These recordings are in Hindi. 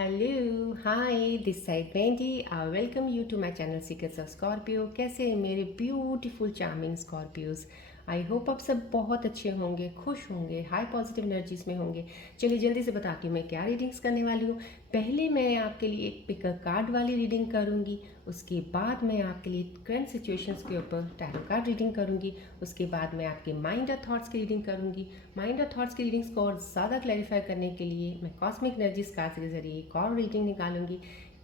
Hello hi this side Wendy I welcome you to my channel secrets of Scorpio. कैसे हैं मेरे beautiful charming Scorpios. I hope आप सब बहुत अच्छे होंगे, खुश होंगे, हाई पॉजिटिव एनर्जीज में होंगे। चलिए जल्दी से बताती हूँ मैं क्या रीडिंग्स करने वाली हूँ। पहले मैं आपके लिए एक पिकर कार्ड वाली रीडिंग करूँगी, उसके बाद मैं आपके लिए करंट सिचुएशंस के ऊपर टैरो कार्ड रीडिंग करूँगी, उसके बाद मैं आपके माइंड और थॉट्स की रीडिंग करूँगी। माइंड और थॉट्स की रीडिंग्स को और ज़्यादा क्लैरिफाई करने के लिए मैं कॉस्मिक एनर्जीज कार्ड के जरिए एक और रीडिंग निकालूंगी।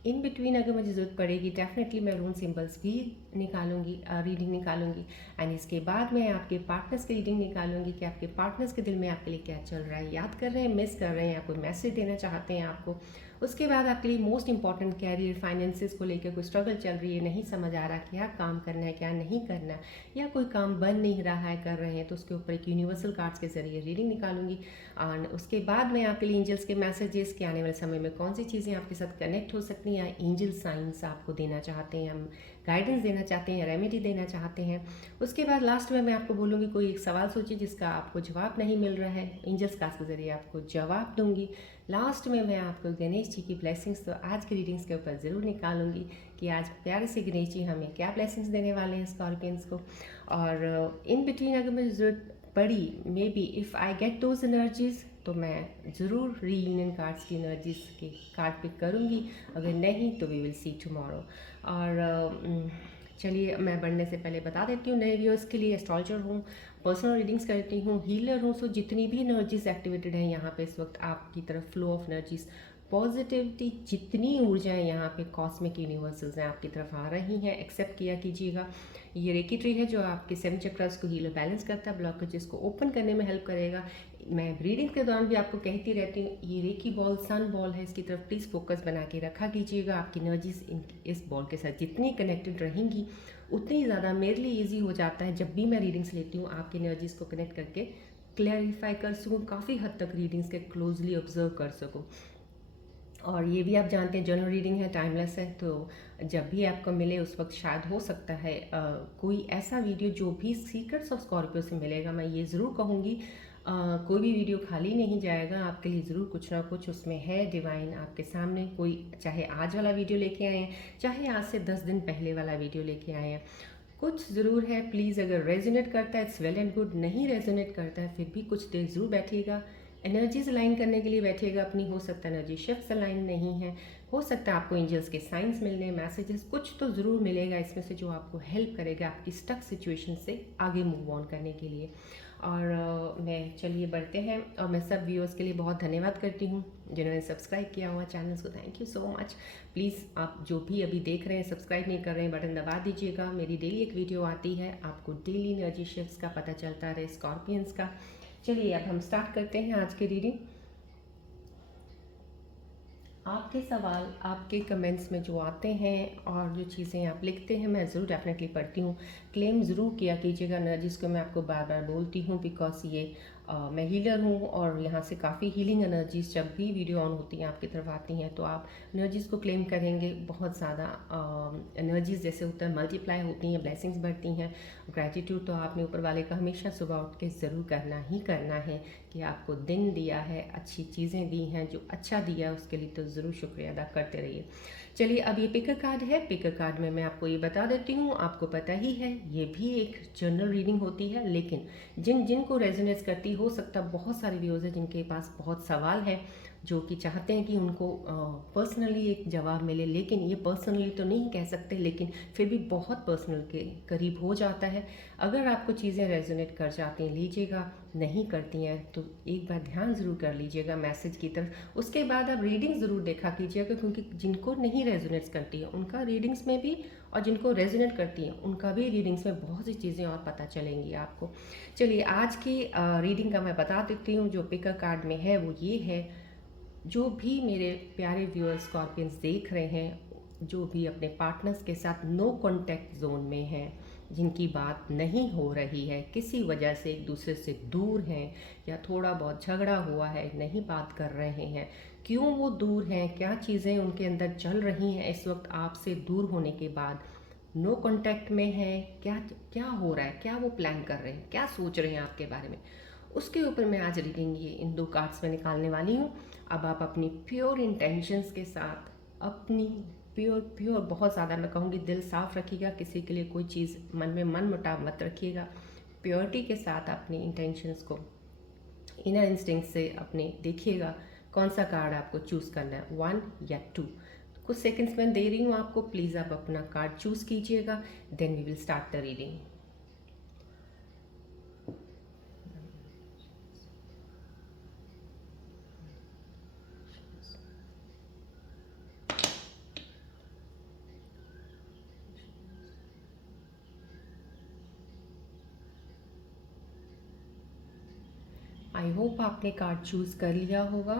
इन बिटवीन अगर मुझे ज़रूरत पड़ेगी डेफिनेटली मैं रून सिंबल्स भी निकालूंगी, रीडिंग निकालूंगी। एंड इसके बाद मैं आपके पार्टनर्स की रीडिंग निकालूंगी कि आपके पार्टनर्स के दिल में आपके लिए क्या चल रहा है, याद कर रहे हैं, मिस कर रहे हैं, या कोई मैसेज देना चाहते हैं आपको। उसके बाद आपके लिए मोस्ट इंपॉर्टेंट कैरियर फाइनेंसिस को लेकर कोई स्ट्रगल चल रही है, नहीं समझ आ रहा क्या काम करना है क्या नहीं करना, या कोई काम बन नहीं रहा है कर रहे हैं, तो उसके ऊपर एक यूनिवर्सल कार्ड्स के जरिए रीडिंग निकालूंगी। और उसके बाद मैं आपके लिए एंजल्स के मैसेजेस के आने वाले समय में कौन सी चीज़ें आपके साथ कनेक्ट हो सकती हैं, या एंजल साइंस आपको देना चाहते हैं, हम गाइडेंस देना चाहते हैं, रेमेडी देना चाहते हैं। उसके बाद लास्ट में मैं आपको बोलूँगी कोई एक सवाल सोचिए जिसका आपको जवाब नहीं मिल रहा है, एंजल्स कार्ड्स के जरिए आपको जवाब दूंगी। लास्ट में मैं आपको गणेश जी की ब्लेसिंग्स तो आज की रीडिंग्स के ऊपर ज़रूर निकालूंगी कि आज प्यारे से गणेश जी हमें क्या ब्लेसिंग्स देने वाले हैं स्कॉर्पियंस को। और इन बिटवीन अगर मुझे ज़रूरत पड़ी, may be if I get those energies, तो मैं ज़रूर रीयूनियन कार्ड्स की एनर्जीज के कार्ड पिक करूँगी, अगर नहीं तो वी विल सी टुमारो। और चलिए मैं बढ़ने से पहले बता देती हूँ नए व्यूअर्स के लिए, एस्ट्रोलॉजर हूँ, पर्सनल रीडिंग्स करती हूँ, हीलर हूँ। सो जितनी भी एनर्जीज एक्टिवेटेड हैं यहाँ पे इस वक्त आपकी तरफ, फ्लो ऑफ एनर्जीज, पॉजिटिविटी, जितनी ऊर्जाएं यहाँ पे कॉस्मिक यूनिवर्सल्स हैं आपकी तरफ आ रही हैं, एक्सेप्ट किया कीजिएगा। ये रेकी ट्री है जो आपके 7 चक्रास को हील बैलेंस करता है, ब्लॉकेजेस को ओपन करने में हेल्प करेगा। मैं रीडिंग के दौरान भी आपको कहती रहती हूँ ये रेकी बॉल सन बॉल है, इसकी तरफ प्लीज़ फोकस बना के रखा कीजिएगा। आपकी एनर्जीज इस बॉल के साथ जितनी कनेक्टेड रहेंगी उतनी ज़्यादा मेरे लिए ईजी हो जाता है जब भी मैं रीडिंग्स लेती हूँ आपकी एनर्जीज को कनेक्ट करके क्लैरिफाई कर सकूँ, काफ़ी हद तक रीडिंग्स के क्लोजली ऑब्जर्व कर सकूँ। और ये भी आप जानते हैं जनरल रीडिंग है, टाइमलेस है, तो जब भी आपको मिले उस वक्त शायद हो सकता है कोई ऐसा वीडियो जो भी सीक्रेट्स ऑफ स्कॉर्पियो से मिलेगा, मैं ये ज़रूर कहूँगी कोई भी वीडियो खाली नहीं जाएगा, आपके लिए ज़रूर कुछ ना कुछ उसमें है डिवाइन आपके सामने। कोई चाहे आज वाला वीडियो लेके आए हैं, चाहे आज से 10 दिन पहले वाला वीडियो लेके आए हैं, कुछ ज़रूर है। प्लीज़ अगर रेजोनेट करता है इट्स वेल एंड गुड, नहीं रेजोनेट करता है फिर भी कुछ देर ज़रूर बैठिएगा, एनर्जीज अलाइन करने के लिए बैठिएगा अपनी। हो सकता है एनर्जी शिफ्ट अलाइन नहीं है, हो सकता है आपको एंजल्स के साइंस मिलने, मैसेजेस कुछ तो ज़रूर मिलेगा इसमें से जो आपको हेल्प करेगा आपकी स्टक सिचुएशन से आगे मूव ऑन करने के लिए। और मैं चलिए बढ़ते हैं। और मैं सब व्यूअर्स के लिए बहुत धन्यवाद करती हूँ जिन्होंने सब्सक्राइब किया हुआ चैनल्स को, thank you so much. Please आप जो भी अभी देख रहे हैं सब्सक्राइब नहीं कर रहे हैं, बटन दबा दीजिएगा। मेरी डेली एक वीडियो आती है, आपको डेली एनर्जी शिफ्ट्स का पता चलता रहे, स्कॉर्पियंस का। चलिए अब हम स्टार्ट करते हैं आज की रीडिंग। आपके सवाल आपके कमेंट्स में जो आते हैं और जो चीज़ें आप लिखते हैं मैं ज़रूर डेफिनेटली पढ़ती हूँ। क्लेम ज़रूर किया कीजिएगा एनर्जीज़ को, मैं आपको बार बार बोलती हूँ बिकॉज ये मैं हीलर हूँ और यहाँ से काफ़ी हीलिंग एनर्जीज जब भी वीडियो ऑन होती हैं आपकी तरफ आती हैं, तो आप एनर्जीज़ को क्लेम करेंगे, बहुत ज़्यादा एनर्जीज जैसे होता है मल्टीप्लाई होती हैं, ब्लेसिंग्स बढ़ती हैं। ग्रैटिट्यूड तो आपने ऊपर वाले का हमेशा सुबह उठ के ज़रूर करना ही करना है कि आपको दिन दिया है, अच्छी चीज़ें दी हैं, जो अच्छा दिया है उसके लिए तो ज़रूर शुक्रिया अदा करते रहिए। चलिए अब ये पिकर कार्ड है, पिकर कार्ड में मैं आपको ये बता देती हूँ, आपको पता ही है ये भी एक जनरल रीडिंग होती है, लेकिन जिनको रेजोनेट करती, हो सकता है बहुत सारे व्यूअर्स हैं जिनके पास बहुत सवाल है जो कि चाहते हैं कि उनको पर्सनली एक जवाब मिले, लेकिन ये पर्सनली तो नहीं कह सकते, लेकिन फिर भी बहुत पर्सनल के करीब हो जाता है। अगर आपको चीज़ें रेजोनेट कर जाती हैं लीजिएगा, नहीं करती हैं तो एक बार ध्यान ज़रूर कर लीजिएगा मैसेज की तरफ, उसके बाद आप रीडिंग ज़रूर देखा कीजिएगा, क्योंकि जिनको नहीं रेजोनेट करती है उनका रीडिंग्स में भी, और जिनको रेजोनेट करती है उनका भी रीडिंग्स में बहुत सी चीज़ें और पता चलेंगी आपको। चलिए आज की रीडिंग का मैं बता देती हूँ, जो पिकर कार्ड में है वो ये है। जो भी मेरे प्यारे व्यूअर्स स्कॉर्पियंस देख रहे हैं, जो भी अपने पार्टनर्स के साथ नो कॉन्टैक्ट जोन में हैं, जिनकी बात नहीं हो रही है, किसी वजह से एक दूसरे से दूर हैं, या थोड़ा बहुत झगड़ा हुआ है, नहीं बात कर रहे हैं, क्यों वो दूर हैं, क्या चीज़ें उनके अंदर चल रही हैं इस वक्त आपसे दूर होने के बाद, नो कॉन्टैक्ट में है, क्या क्या हो रहा है, क्या वो प्लान कर रहे हैं, क्या सोच रहे हैं आपके बारे में, उसके ऊपर मैं आज रीडिंग ये इन 2 कार्ड्स में निकालने वाली हूँ। अब आप अपनी प्योर इंटेंशंस के साथ अपनी प्योर प्योर बहुत ज़्यादा मैं कहूँगी दिल साफ़ रखिएगा, किसी के लिए कोई चीज़ मन में मन मुटाव मत रखिएगा। प्योरिटी के साथ अपनी इंटेंशंस को इनर इंस्टिंक्ट से अपने देखिएगा कौन सा कार्ड आपको चूज़ करना है, 1 या 2। कुछ सेकंड्स में दे रही हूँ आपको, प्लीज़ आप अपना कार्ड चूज़ कीजिएगा, then we will start the reading. I hope आपने कार्ड चूज़ कर लिया होगा।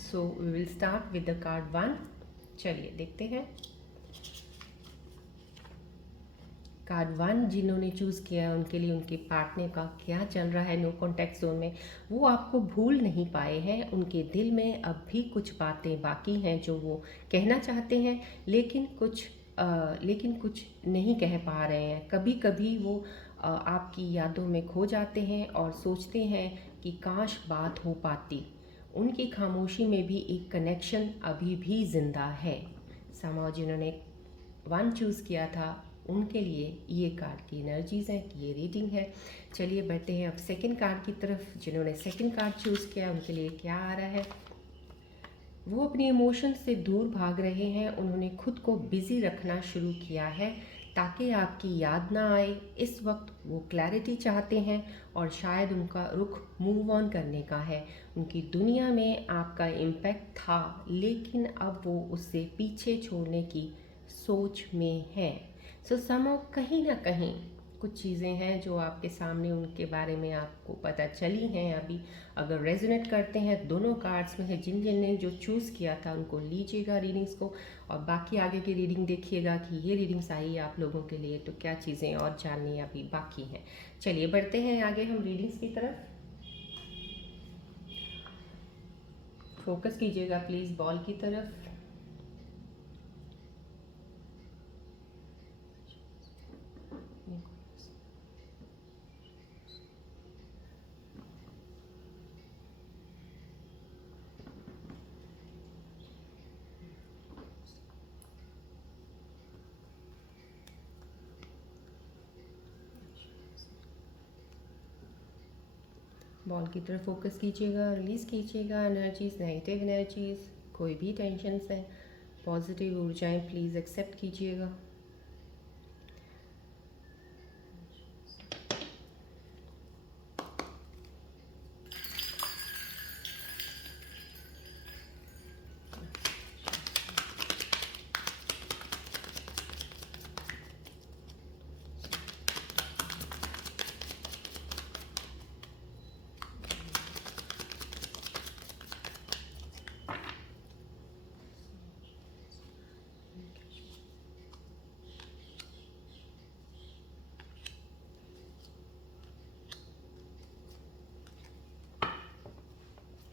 So we will start with the card 1। चलिए देखते हैं। कार्ड 1 जिन्होंने चूज़ किया है उनके लिए उनके पार्टनर का क्या चल रहा है नो कॉन्टैक्ट जोन में। वो आपको भूल नहीं पाए हैं, उनके दिल में अब भी कुछ बातें बाकी हैं जो वो कहना चाहते हैं, लेकिन कुछ नहीं कह पा रहे हैं। कभी कभी वो आपकी यादों में खो जाते हैं और सोचते हैं कि काश बात हो पाती। उनकी खामोशी में भी एक कनेक्शन अभी भी ज़िंदा है। समाओ जिन्होंने 1 चूज़ किया था उनके लिए ये कार्ड की एनर्जीज़ हैं, ये रीडिंग है। चलिए बढ़ते हैं अब सेकंड कार्ड की तरफ। जिन्होंने सेकंड कार्ड चूज़ किया उनके लिए क्या आ रहा है। वो अपने इमोशंस से दूर भाग रहे हैं, उन्होंने खुद को बिज़ी रखना शुरू किया है ताकि आपकी याद ना आए। इस वक्त वो क्लैरिटी चाहते हैं और शायद उनका रुख मूव ऑन करने का है। उनकी दुनिया में आपका इम्पैक्ट था, लेकिन अब वो उससे पीछे छोड़ने की सोच में है। सो समो कहीं ना कहीं कुछ चीज़ें हैं जो आपके सामने उनके बारे में आपको पता चली हैं अभी। अगर रेजोनेट करते हैं दोनों कार्ड्स में है, जिन जिन ने जो चूज़ किया था उनको लीजिएगा रीडिंग्स को, और बाकी आगे की रीडिंग देखिएगा कि ये रीडिंग्स आई है आप लोगों के लिए तो क्या चीज़ें और जाननी अभी बाकी हैं। चलिए बढ़ते हैं आगे हम रीडिंग्स की तरफ। फोकस कीजिएगा प्लीज़ बॉल की तरफ। बॉल की तरफ फोकस कीजिएगा, रिलीज़ कीजिएगा एनर्जीज, नेगेटिव एनर्जीज, कोई भी टेंशन है, पॉजिटिव ऊर्जाएं प्लीज़ एक्सेप्ट कीजिएगा।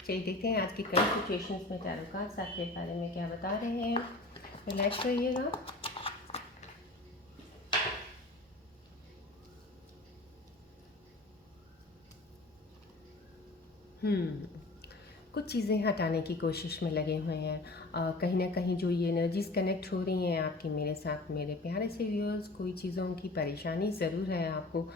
चलिए देखते हैं आज की कई सिचुएशंस में टैरो कार्ड्स आपके बारे में क्या बता रहे हैं। रिलैक्स रहिएगा। कुछ चीज़ें हटाने की कोशिश में लगे हुए हैं। कहीं ना कहीं जो ये एनर्जीज कनेक्ट हो रही हैं आपकी मेरे साथ, मेरे प्यारे से व्यूअर्स, कोई चीज़ों की परेशानी ज़रूर है आपको।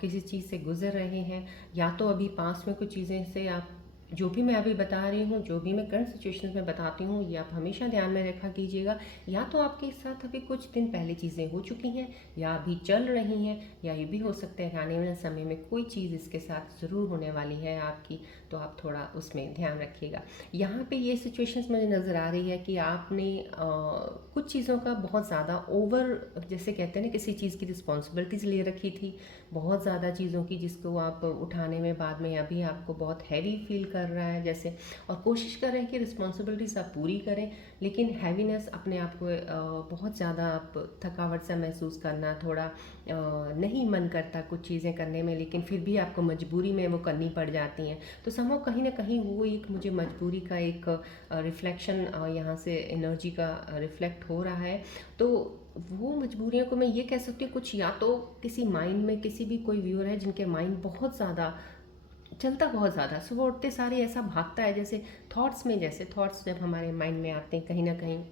किसी चीज़ से गुजर रहे हैं, या तो अभी पास में कुछ चीज़ें से आप, जो भी मैं अभी बता रही हूँ, जो भी मैं करंट सिचुएशन में बताती हूँ, ये आप हमेशा ध्यान में रखा कीजिएगा। या तो आपके साथ अभी कुछ दिन पहले चीज़ें हो चुकी हैं या अभी चल रही हैं, या ये भी हो सकता है आने वाले समय में कोई चीज़ इसके साथ ज़रूर होने वाली है आपकी, तो आप थोड़ा उसमें ध्यान रखिएगा। यहाँ पे ये सिचुएशंस मुझे नज़र आ रही है कि आपने कुछ चीज़ों का बहुत ज़्यादा ओवर, जैसे कहते हैं ना, किसी चीज़ की रिस्पॉन्सिबिलिटीज़ ले रखी थी, बहुत ज़्यादा चीज़ों की, जिसको आप उठाने में बाद में अभी आपको बहुत हैवी फील कर रहा है जैसे, और कोशिश कर रहे हैं कि रिस्पॉन्सिबिलिटीज़ आप पूरी करें, लेकिन हैवीनेस अपने आप को बहुत ज़्यादा आप थकावट सा महसूस करना, थोड़ा नहीं मन करता कुछ चीज़ें करने में, लेकिन फिर भी आपको मजबूरी में वो करनी पड़ जाती हैं। तो समझो कहीं ना कहीं वो एक मुझे मजबूरी का एक रिफ्लेक्शन यहाँ से एनर्जी का रिफ्लेक्ट हो रहा है। तो वो मजबूरियों को मैं ये कह सकती हूँ, कुछ या तो किसी माइंड में किसी भी कोई व्यूअर है जिनके माइंड बहुत ज़्यादा चलता बहुत ज़्यादा, सुबह उठते सारे ऐसा भागता है जैसे थॉट्स में, जैसे थॉट्स जब हमारे माइंड में आते हैं कहीं ना कहीं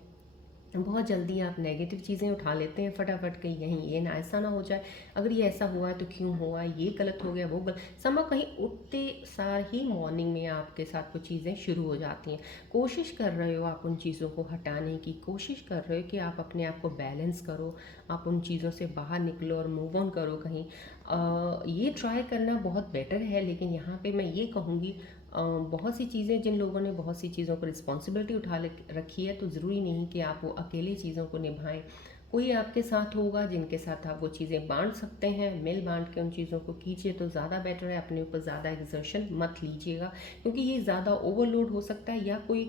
बहुत जल्दी आप नेगेटिव चीज़ें उठा लेते हैं फटाफट के, यहीं ये ना ऐसा ना हो जाए, अगर ये ऐसा हुआ है तो क्यों हुआ, ये गलत हो गया वो गलत, समा कहीं उठते सार ही मॉर्निंग में आपके साथ वो चीज़ें शुरू हो जाती हैं। कोशिश कर रहे हो आप उन चीज़ों को हटाने की, कोशिश कर रहे हो कि आप अपने आप को बैलेंस करो, आप उन चीज़ों से बाहर निकलो और मूव ऑन करो कहीं। ये ट्राई करना बहुत बेटर है, लेकिन यहाँ पे मैं ये कहूँगी बहुत सी चीज़ें, जिन लोगों ने बहुत सी चीज़ों को रिस्पॉन्सिबिलिटी रखी है, तो ज़रूरी नहीं कि आप वो अकेले चीज़ों को निभाएं। कोई आपके साथ होगा जिनके साथ आप वो चीज़ें बांट सकते हैं, मिल बांट के उन चीज़ों को कीजिए तो ज़्यादा बेटर है। अपने ऊपर ज़्यादा एक्सर्शन मत लीजिएगा, क्योंकि ये ज़्यादा ओवरलोड हो सकता है। या कोई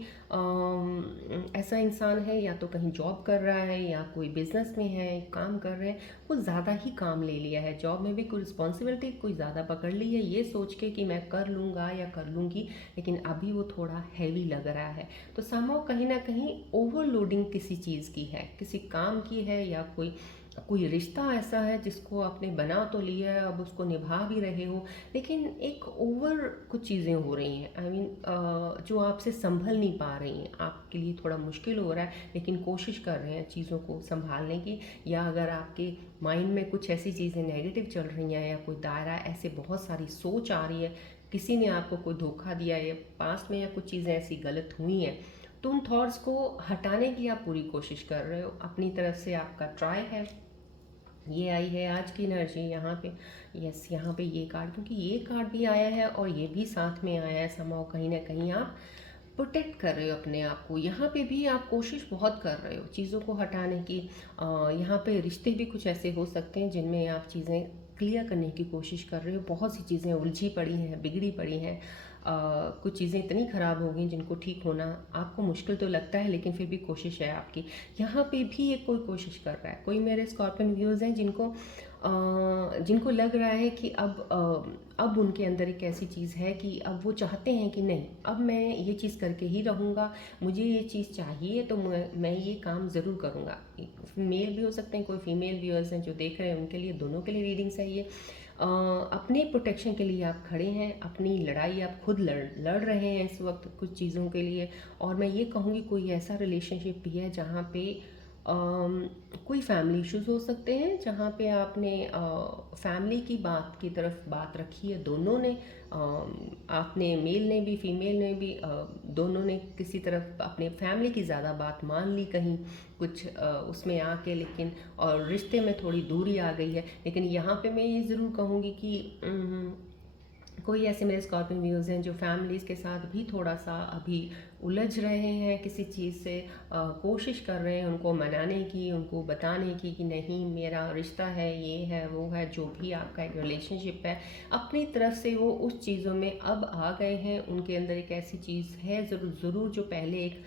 ऐसा इंसान है, या तो कहीं जॉब कर रहा है या कोई बिजनेस में है, काम कर रहे हैं, वो ज़्यादा ही काम ले लिया है, जॉब में भी कोई रिस्पॉन्सिबिलिटी कोई ज़्यादा पकड़ ली है, ये सोच के कि मैं कर लूँगा या कर लूँगी, लेकिन अभी वो थोड़ा हैवी लग रहा है। तो समहाउ कहीं ना कहीं ओवरलोडिंग किसी चीज़ की है, किसी काम की है, या कोई कोई रिश्ता ऐसा है जिसको आपने बना तो लिया है, अब उसको निभा भी रहे हो, लेकिन एक ओवर कुछ चीज़ें हो रही हैं, आई मीन जो आपसे संभल नहीं पा रही हैं, आपके लिए थोड़ा मुश्किल हो रहा है, लेकिन कोशिश कर रहे हैं चीज़ों को संभालने की। या अगर आपके माइंड में कुछ ऐसी चीज़ें नेगेटिव चल रही हैं, या कोई दायरा ऐसे बहुत सारी सोच आ रही है, किसी ने आपको कोई धोखा दिया है, या पास्ट में या कुछ चीज़ें ऐसी गलत हुई हैं, तो उन थॉट्स को हटाने की आप पूरी कोशिश कर रहे हो, अपनी तरफ से आपका ट्राई है। ये आई है आज की एनर्जी यहाँ पे, यस यहाँ पे ये कार्ड, क्योंकि ये कार्ड भी आया है और ये भी साथ में आया है, समाओ कहीं ना कहीं आप प्रोटेक्ट कर रहे हो अपने आप को। यहाँ पे भी आप कोशिश बहुत कर रहे हो चीज़ों को हटाने की। यहाँ पे रिश्ते भी कुछ ऐसे हो सकते हैं जिनमें आप चीज़ें क्लियर करने की कोशिश कर रहे हो, बहुत सी चीज़ें उलझी पड़ी हैं, बिगड़ी पड़ी हैं। कुछ चीज़ें इतनी ख़राब हो गई जिनको ठीक होना आपको मुश्किल तो लगता है, लेकिन फिर भी कोशिश है आपकी। यहाँ पे भी एक कोई कोशिश कर रहा है, कोई मेरे स्कॉर्पियन व्यूज़ हैं जिनको लग रहा है कि अब उनके अंदर एक ऐसी चीज़ है कि अब वो चाहते हैं कि नहीं, अब मैं ये चीज़ करके ही रहूँगा, मुझे ये चीज़ चाहिए, तो मैं ये काम ज़रूर करूँगा। मेल भी हो सकते हैं, कोई फीमेल व्यूअर्स हैं जो देख रहे हैं, उनके लिए, दोनों के लिए रीडिंग्स है ये। अपने प्रोटेक्शन के लिए आप खड़े हैं, अपनी लड़ाई आप खुद लड़ रहे हैं इस वक्त कुछ चीज़ों के लिए। और मैं ये कहूँगी कोई ऐसा रिलेशनशिप भी है जहाँ पे कोई फैमिली इश्यूज हो सकते हैं, जहाँ पे आपने फैमिली की बात की तरफ बात रखी है, दोनों ने, आपने मेल ने भी फीमेल ने भी, दोनों ने किसी तरफ अपने फैमिली की ज़्यादा बात मान ली कहीं कुछ उसमें आके, लेकिन और रिश्ते में थोड़ी दूरी आ गई है। लेकिन यहाँ पे मैं ये ज़रूर कहूँगी कि कोई ऐसे मेरे स्कॉर्पियन व्यूज़ हैं जो फैमिलीज़ के साथ भी थोड़ा सा अभी उलझ रहे हैं किसी चीज़ से, कोशिश कर रहे हैं उनको मनाने की, उनको बताने की कि नहीं मेरा रिश्ता है, ये है वो है, जो भी आपका एक रिलेशनशिप है, अपनी तरफ से वो उस चीज़ों में अब आ गए हैं। उनके अंदर एक ऐसी चीज़ है ज़रूर जो पहले एक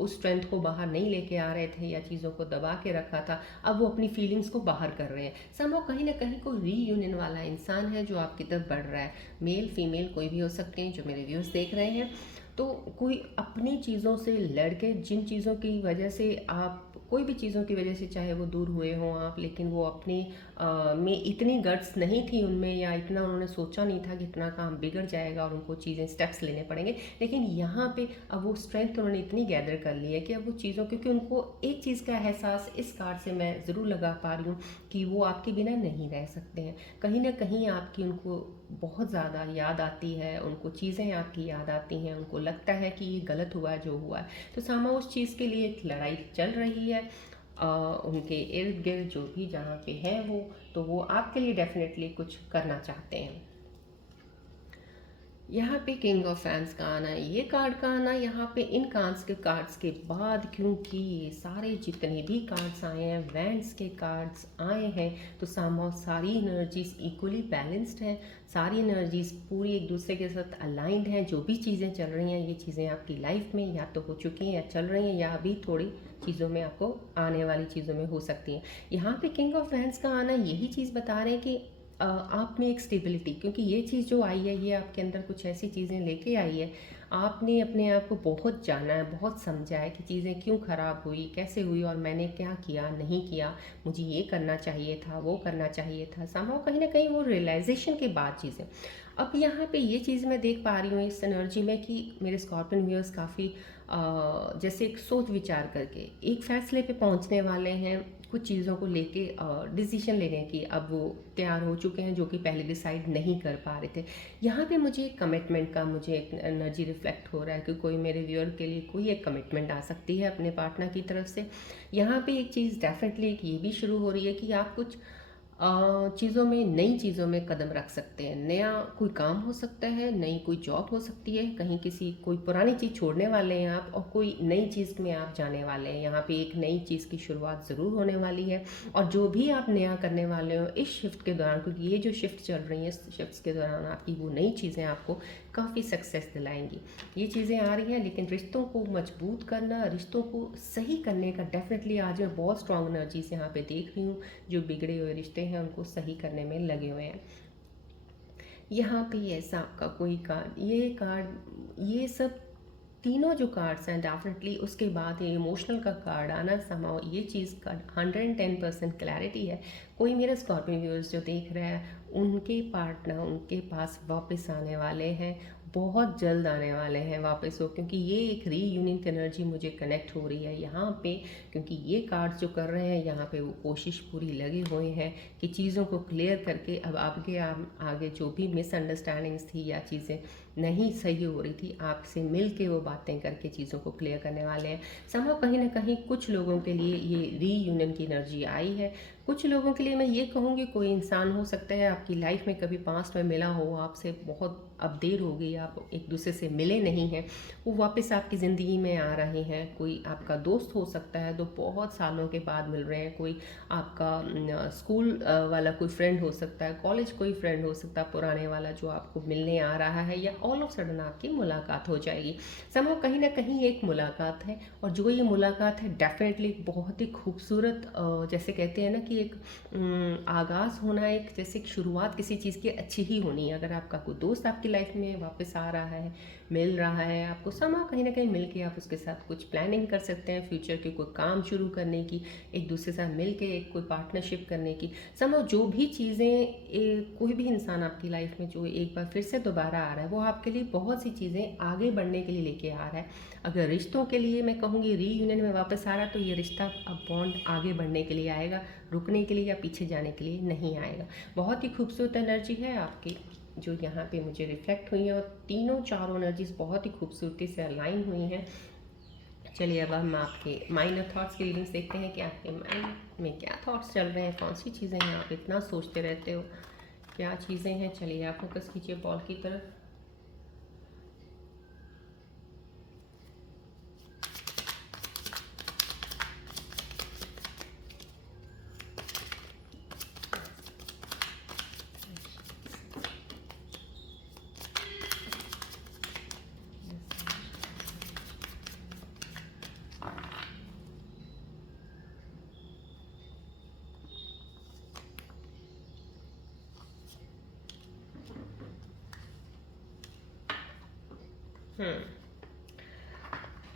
उस स्ट्रेंथ को बाहर नहीं लेके आ रहे थे, या चीज़ों को दबा के रखा था, अब वो अपनी फीलिंग्स को बाहर कर रहे हैं। समहाउ कहीं ना कहीं कोई रीयूनियन वाला इंसान है जो आपकी तरफ बढ़ रहा है, मेल फीमेल कोई भी हो सकते हैं जो मेरे व्यूज़ देख रहे हैं। तो कोई अपनी चीज़ों से लड़के, जिन चीज़ों की वजह से आप, कोई भी चीज़ों की वजह से चाहे वो दूर हुए हों आप, लेकिन वो अपने में इतनी गट्स नहीं थी उनमें, या इतना उन्होंने सोचा नहीं था कि इतना काम बिगड़ जाएगा और उनको चीज़ें स्टेप्स लेने पड़ेंगे, लेकिन यहाँ पे अब वो स्ट्रेंथ उन्होंने इतनी गैदर कर ली है कि अब वो चीज़ों, क्योंकि उनको एक चीज़ का एहसास इस कार्ड से मैं ज़रूर लगा पा रही हूँ कि वो आपके बिना नहीं रह सकते हैं। कहीं ना कहीं आपकी उनको बहुत ज़्यादा याद आती है, उनको चीज़ें आपकी याद आती हैं, उनको लगता है कि ये गलत हुआ है जो हुआ है। तो सामा उस चीज़ के लिए एक लड़ाई चल रही है उनके इर्द गिर्द, जो भी जहाँ पे है वो, तो वो आपके लिए डेफिनेटली कुछ करना चाहते हैं। यहाँ पे किंग ऑफ फैंस का आना, ये कार्ड का आना यहाँ पे इन कार्ड्स के बाद, क्योंकि ये सारे जितने भी कार्ड्स आए हैं, वैंड्स के कार्ड्स आए हैं, तो सामहाउ सारी एनर्जीज इक्वली बैलेंस्ड हैं, सारी एनर्जीज पूरी एक दूसरे के साथ अलाइंड हैं। जो भी चीज़ें चल रही हैं, ये चीज़ें आपकी लाइफ में या तो हो चुकी हैं या चल रही हैं, या अभी थोड़ी चीज़ों में आपको आने वाली चीज़ों में हो सकती हैं। यहाँ पे किंग ऑफ फैंस का आना यही चीज़ बता रहे हैं कि आप में एक स्टेबिलिटी, क्योंकि ये चीज़ जो आई है ये आपके अंदर कुछ ऐसी चीज़ें लेके आई है, आपने अपने आप को बहुत जाना है, बहुत समझा है कि चीज़ें क्यों ख़राब हुई, कैसे हुई और मैंने क्या किया, नहीं किया, मुझे ये करना चाहिए था, वो करना चाहिए था। समहाउ कहीं न कहीं वो रियलाइज़ेशन के बाद चीज़ें। अब यहाँ पे ये चीज़ मैं देख पा रही हूँ इस एनर्जी में कि मेरे स्कॉर्पियन व्यूअर्स काफ़ी जैसे एक सोच विचार करके एक फ़ैसले पे पहुँचने वाले हैं, कुछ चीज़ों को लेके डिसीजन लेने की अब वो तैयार हो चुके हैं, जो कि पहले डिसाइड नहीं कर पा रहे थे। यहाँ पे मुझे कमिटमेंट का मुझे एक एनर्जी रिफ्लेक्ट हो रहा है कि कोई मेरे व्यूअर के लिए कोई एक कमिटमेंट आ सकती है अपने पार्टनर की तरफ से। यहाँ पे एक चीज़ डेफिनेटली एक ये भी शुरू हो रही है कि आप कुछ चीज़ों में नई चीज़ों में कदम रख सकते हैं। नया कोई काम हो सकता है, नई कोई जॉब हो सकती है, कहीं किसी कोई पुरानी चीज़ छोड़ने वाले हैं आप और कोई नई चीज़ में आप जाने वाले हैं। यहाँ पे एक नई चीज़ की शुरुआत ज़रूर होने वाली है और जो भी आप नया करने वाले हो इस शिफ्ट के दौरान, क्योंकि ये जो शिफ्ट चल रही है, इस शिफ्ट के दौरान आपकी वो नई चीज़ें आपको काफ़ी सक्सेस दिलाएंगी। ये चीज़ें आ रही हैं, लेकिन रिश्तों को मजबूत करना, रिश्तों को सही करने का डेफिनेटली आज मैं बहुत स्ट्रॉन्ग एनर्जीज यहाँ पे देख रही हूँ। जो बिगड़े हुए रिश्ते हैं उनको सही करने में लगे हुए हैं। यहाँ पे ऐसा आपका कोई कार्ड, ये कार्ड, ये सब तीनों जो कार्ड्स हैं डेफिनेटली, उसके बाद ये इमोशनल का कार्ड आना समाओ, ये चीज़ का 110% क्लैरिटी है। कोई मेरा स्कॉर्पियन व्यूअर्स जो देख रहा है, उनके पार्टनर उनके पास वापस आने वाले हैं, बहुत जल्द आने वाले हैं वापस वो, क्योंकि ये एक रीयूनियन की एनर्जी मुझे कनेक्ट हो रही है यहाँ पे। क्योंकि ये कार्ड्स जो कर रहे हैं यहाँ पे, वो कोशिश पूरी लगे हुए हैं कि चीज़ों को क्लियर करके अब आगे आगे जो भी मिसअंडरस्टैंडिंग्स थी या चीज़ें नहीं सही हो रही थी, आपसे मिल के वो बातें करके चीज़ों को क्लियर करने वाले हैं। समहाउ कहीं ना कहीं कुछ लोगों के लिए ये रीयूनियन की एनर्जी आई है। कुछ लोगों के लिए मैं ये कहूँगी, कोई इंसान हो सकता है आपकी लाइफ में कभी पास्ट में मिला हो आपसे, बहुत अब देर हो गई, आप एक दूसरे से मिले नहीं हैं, वो वापस आपकी ज़िंदगी में आ रहे हैं। कोई आपका दोस्त हो सकता है जो बहुत सालों के बाद मिल रहे हैं, कोई आपका स्कूल वाला कोई फ्रेंड हो सकता है, कॉलेज कोई फ्रेंड हो सकता है पुराने वाला जो आपको मिलने आ रहा है, या ऑल ऑफ सडन आपकी मुलाकात हो जाएगी। समहाउ कहीं ना कहीं एक मुलाकात है, और जो ये मुलाकात है डेफिनेटली बहुत ही खूबसूरत, जैसे कहते हैं ना कि एक आगाज़ होना, एक जैसे एक शुरुआत किसी चीज़ की अच्छी ही होनी है। अगर आपका कोई दोस्त आपकी लाइफ में वापस आ रहा है, मिल रहा है आपको, समहाउ कहीं ना कहीं मिल के आप उसके साथ कुछ प्लानिंग कर सकते हैं फ्यूचर के, कोई काम शुरू करने की, एक दूसरे के साथ मिल के एक कोई पार्टनरशिप करने की। समहाउ जो भी चीज़ें, कोई भी इंसान आपकी लाइफ में जो एक बार फिर से दोबारा आ रहा है, वो आपके लिए बहुत सी चीज़ें आगे बढ़ने के लिए लेके आ रहा है। अगर रिश्तों के लिए मैं कहूँगी रीयूनियन में वापस आ रहा है, तो ये रिश्ता अब बॉन्ड आगे बढ़ने के लिए आएगा, रुकने के लिए या पीछे जाने के लिए नहीं आएगा। बहुत ही खूबसूरत एनर्जी है आपकी जो यहाँ पे मुझे रिफ्लेक्ट हुई है, और तीनों चारों एनर्जीज बहुत ही खूबसूरती से अलाइन हुई हैं। चलिए अब हम आपके माइनर थॉट्स की रीडिंग्स देखते हैं कि आपके माइंड में क्या थॉट्स चल रहे हैं, कौन सी चीज़ें हैं आप इतना सोचते रहते हो, क्या चीज़ें हैं। चलिए आप फोकस कीजिए बॉल की तरफ।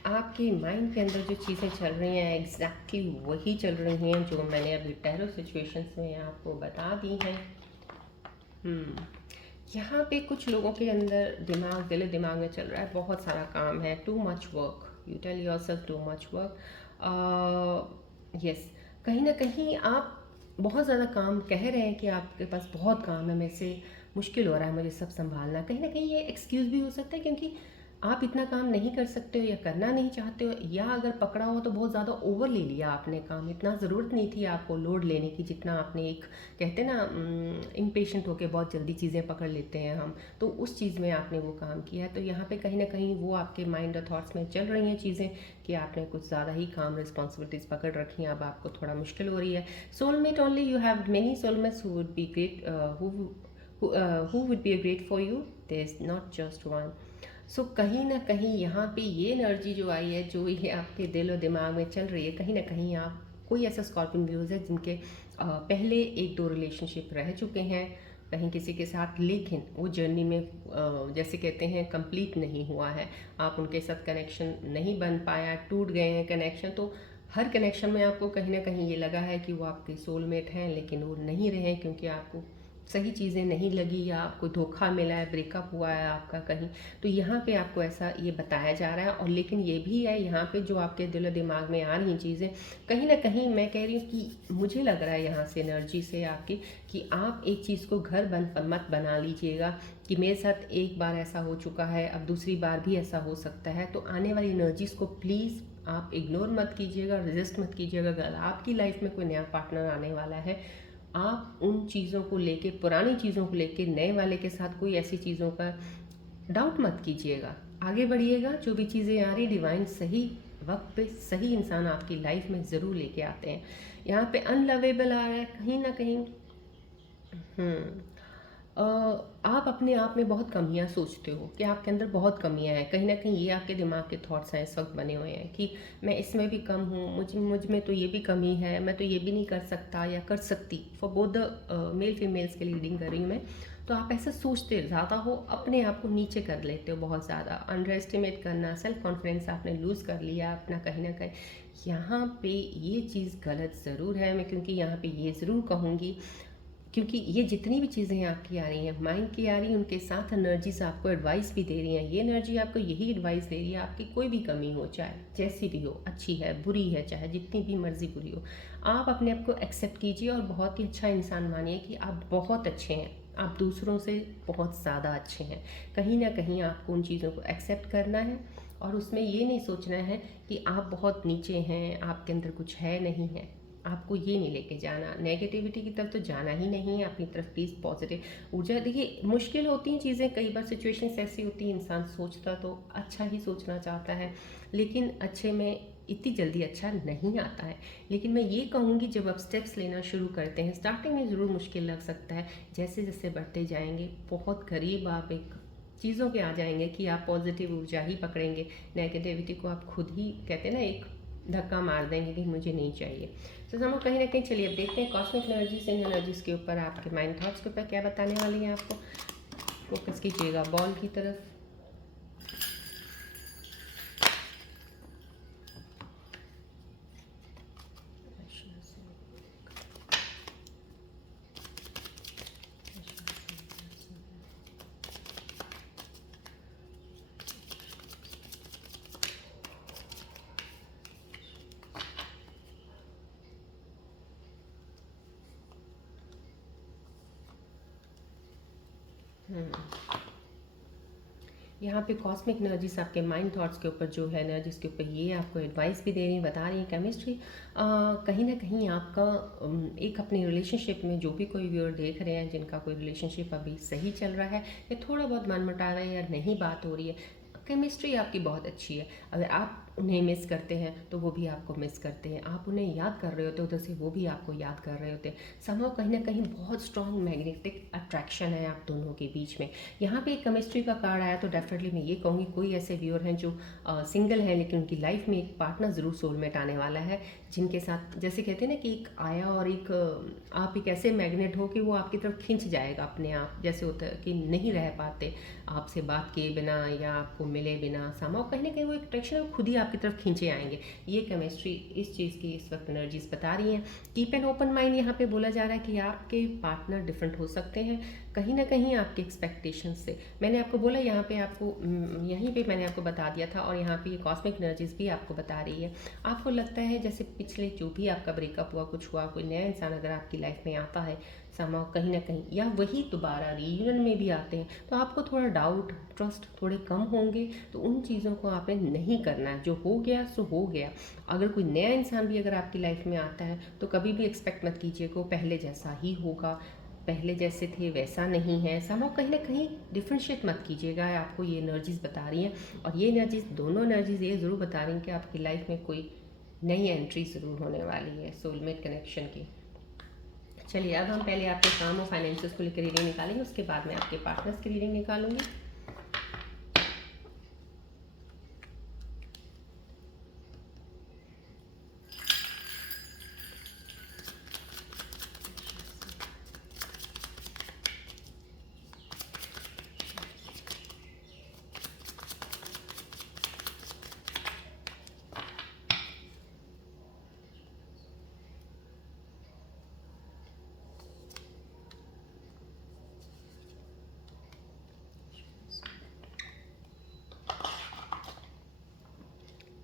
आपके माइंड के अंदर जो चीज़ें चल रही हैं एग्जैक्टली वही चल रही हैं जो मैंने अभी टैरो सिचुएशंस में आपको बता दी हैं। यहाँ पे कुछ लोगों के अंदर दिमाग, दिल दिमाग में चल रहा है बहुत सारा काम है, too much work, you tell yourself too much work. Yes, कहीं ना कहीं आप बहुत ज़्यादा काम कह रहे हैं कि आपके पास बहुत काम है, मेरे से मुश्किल हो रहा है मुझे सब संभालना। कहीं ना कहीं ये एक्सक्यूज़ भी हो सकता है क्योंकि आप इतना काम नहीं कर सकते हो या करना नहीं चाहते हो, या अगर पकड़ा हो तो बहुत ज़्यादा ओवर ले लिया आपने काम, इतना ज़रूरत नहीं थी आपको लोड लेने की जितना आपने, एक कहते हैं ना इम्पेशेंट होकर बहुत जल्दी चीज़ें पकड़ लेते हैं हम, तो उस चीज़ में आपने वो काम किया है। तो यहाँ पे कहीं ना कहीं वो आपके माइंड और थॉट्स में चल रही हैं चीज़ें कि आपने कुछ ज़्यादा ही काम रिस्पॉन्सिबिलिटीज़ पकड़ रखी हैं, अब आपको थोड़ा मुश्किल हो रही है। Soulmate only, you have many soulmates who would be great, who would be great for you, there's not just one. सो कहीं ना कहीं यहाँ पे ये एनर्जी जो आई है, जो ये आपके दिल और दिमाग में चल रही है, कहीं ना कहीं आप कोई ऐसा स्कॉर्पियन व्यूज़ है जिनके पहले एक दो रिलेशनशिप रह चुके हैं, कहीं किसी के साथ, लेकिन वो जर्नी में जैसे कहते हैं कंप्लीट नहीं हुआ है, आप उनके साथ कनेक्शन नहीं बन पाया, टूट गए हैं कनेक्शन। तो हर कनेक्शन में आपको कहीं ना कहीं ये लगा है कि वो आपके सोलमेट हैं, लेकिन वो नहीं रहे क्योंकि आपको सही चीज़ें नहीं लगी या आपको धोखा मिला है, ब्रेकअप हुआ है आपका कहीं। तो यहाँ पे आपको ऐसा ये बताया जा रहा है। और लेकिन ये भी है यहाँ पे जो आपके दिल और दिमाग में आ रही चीज़ें, कहीं ना कहीं मैं कह रही हूँ कि मुझे लग रहा है यहाँ से एनर्जी से आपकी कि आप एक चीज़ को घर मत बना लीजिएगा कि मेरे साथ एक बार ऐसा हो चुका है, अब दूसरी बार भी ऐसा हो सकता है। तो आने वाली एनर्जीज़ को प्लीज़ आप इग्नोर मत कीजिएगा, रेजिस्ट मत कीजिएगा। अगर आपकी लाइफ में कोई नया पार्टनर आने वाला है, आप उन चीज़ों को लेके, पुरानी चीज़ों को लेके, नए वाले के साथ कोई ऐसी चीज़ों का डाउट मत कीजिएगा। आगे बढ़िएगा। जो भी चीज़ें आ रही, डिवाइन सही वक्त पे सही इंसान आपकी लाइफ में ज़रूर लेके आते हैं। यहाँ पे अनलवेबल आ रहा है कहीं ना कहीं। अ, आप अपने आप में बहुत कमियां सोचते हो कि आपके अंदर बहुत कमियां हैं। कहीं ना कहीं ये आपके दिमाग के थॉट्स हैं इस वक्त बने हुए हैं कि मैं इसमें भी कम हूँ, मुझ में तो ये भी कमी है, मैं तो ये भी नहीं कर सकता या कर सकती। For both the mail females के लिए रीडिंग कर रही हूँ मैं। तो आप ऐसा सोचते ज़्यादा हो, अपने आप को नीचे कर लेते हो बहुत ज़्यादा। अंडर एस्टिमेट करना, सेल्फ कॉन्फिडेंस आपने लूज़ कर लिया अपना कहीं ना कहीं। यहाँ पे ये चीज़ गलत ज़रूर है मैं, क्योंकि यहाँ पे ये ज़रूर कहूँगी, क्योंकि ये जितनी भी चीज़ें आपकी आ रही हैं, माइंड की आ रही हैं, उनके साथ एनर्जीज आपको एडवाइस भी दे रही हैं। ये एनर्जी आपको यही एडवाइस दे रही है, आपकी कोई भी कमी हो, चाहे जैसी भी हो, अच्छी है बुरी है, चाहे जितनी भी मर्जी बुरी हो, आप अपने आप को एक्सेप्ट कीजिए और बहुत ही अच्छा इंसान मानिए कि आप बहुत अच्छे हैं, आप दूसरों से बहुत ज़्यादा अच्छे हैं। कहीं ना कहीं आपको उन चीज़ों को एक्सेप्ट करना है और उसमें ये नहीं सोचना है कि आप बहुत नीचे हैं, आपके अंदर कुछ है नहीं है। आपको ये नहीं लेके जाना, नेगेटिविटी की तरफ तो जाना ही नहीं है। अपनी तरफ प्लीज़ पॉजिटिव ऊर्जा। देखिए मुश्किल होती हैं चीज़ें, कई बार सिचुएशंस ऐसी होती हैं, इंसान सोचता तो अच्छा ही सोचना चाहता है, लेकिन अच्छे में इतनी जल्दी अच्छा नहीं आता है। लेकिन मैं ये कहूँगी, जब आप स्टेप्स लेना शुरू करते हैं, स्टार्टिंग में ज़रूर मुश्किल लग सकता है, जैसे जैसे बढ़ते जाएंगे बहुत करीब आप एक चीज़ों पे आ जाएंगे कि आप पॉजिटिव ऊर्जा ही पकड़ेंगे। नेगेटिविटी को आप खुद ही कहते हैं ना, एक धक्का मार देंगे कि मुझे नहीं चाहिए। तो हम कहीं ना कहीं, चलिए अब देखते हैं कॉस्मिक एनर्जीज, इन एनर्जीज़ के ऊपर आपके माइंड थॉट्स के ऊपर क्या बताने वाली हैं आपको। फोकस कीजिएगा बॉल की तरफ। यहाँ पे कॉस्मिक एनर्जीज आपके माइंड थॉट्स के ऊपर जो है एनर्जीज के ऊपर, ये आपको एडवाइस भी दे रही हैं, बता रही हैं केमिस्ट्री। कहीं ना कहीं आपका एक अपने रिलेशनशिप में, जो भी कोई व्यूअर देख रहे हैं जिनका कोई रिलेशनशिप अभी सही चल रहा है या थोड़ा बहुत मनमुटाव है या नहीं बात हो रही है, केमिस्ट्री आपकी बहुत अच्छी है। अगर आप उन्हें मिस करते हैं तो वो भी आपको मिस करते हैं, आप उन्हें याद कर रहे होते हैं उधर से वो भी आपको याद कर रहे होते हैं। समहाउ कहीं ना कहीं बहुत स्ट्रॉन्ग मैग्नेटिक अट्रैक्शन है आप दोनों के बीच में। यहाँ पे एक केमिस्ट्री का कार्ड आया, तो डेफिनेटली मैं ये कहूँगी कोई ऐसे व्यूअर हैं जो सिंगल हैं, लेकिन उनकी लाइफ में एक पार्टनर ज़रूर सोलमेट आने वाला है, जिनके साथ जैसे कहते हैं ना कि एक आया और एक आप एक ऐसे मैग्नेट हो कि वो आपकी तरफ खींच जाएगा अपने आप। जैसे होता है कि नहीं रह पाते आपसे बात किए बिना या आपको मिले बिना, समहाउ कहीं ना कहीं वो एक अट्रैक्शन खुद ही आपकी तरफ खींचे आएंगे। ये केमिस्ट्री इस चीज़ की इस वक्त एनर्जीज बता रही हैं। Keep an open mind. यहाँ पे बोला जा रहा है कि आपके पार्टनर डिफरेंट हो सकते हैं कहीं ना कहीं आपके एक्सपेक्टेशन से। मैंने आपको बोला यहाँ पे आपको यहीं पे मैंने आपको बता दिया था, और यहाँ पे ये कॉस्मिक एनर्जीज भी आपको बता रही है। आपको लगता है जैसे पिछले जो भी आपका ब्रेकअप हुआ, कुछ हुआ, कोई नया इंसान अगर आपकी लाइफ में आता है समाव कहीं ना कहीं, या वही दोबारा रीयूनियन में भी आते हैं, तो आपको थोड़ा डाउट, ट्रस्ट थोड़े कम होंगे। तो उन चीज़ों को आपने नहीं करना है, जो हो गया सो हो गया। अगर कोई नया इंसान भी अगर आपकी लाइफ में आता है तो कभी भी एक्सपेक्ट मत कीजिए कि वो पहले जैसा ही होगा, पहले जैसे थे वैसा नहीं है। समाव कहीं ना कहीं डिफ्रेंशिएट मत कीजिएगा, आपको ये एनर्जीज बता रही हैं। और ये एनर्जीज, दोनों एनर्जीज ये ज़रूर बता रही हैं कि आपकी लाइफ में कोई नई एंट्री ज़रूर होने वाली है सोलमेट कनेक्शन की। चलिए अब हम पहले आपके काम और फाइनेंसेस को लेकर रीडिंग निकालेंगे, उसके बाद मैं आपके पार्टनर्स की रीडिंग निकालूंगी।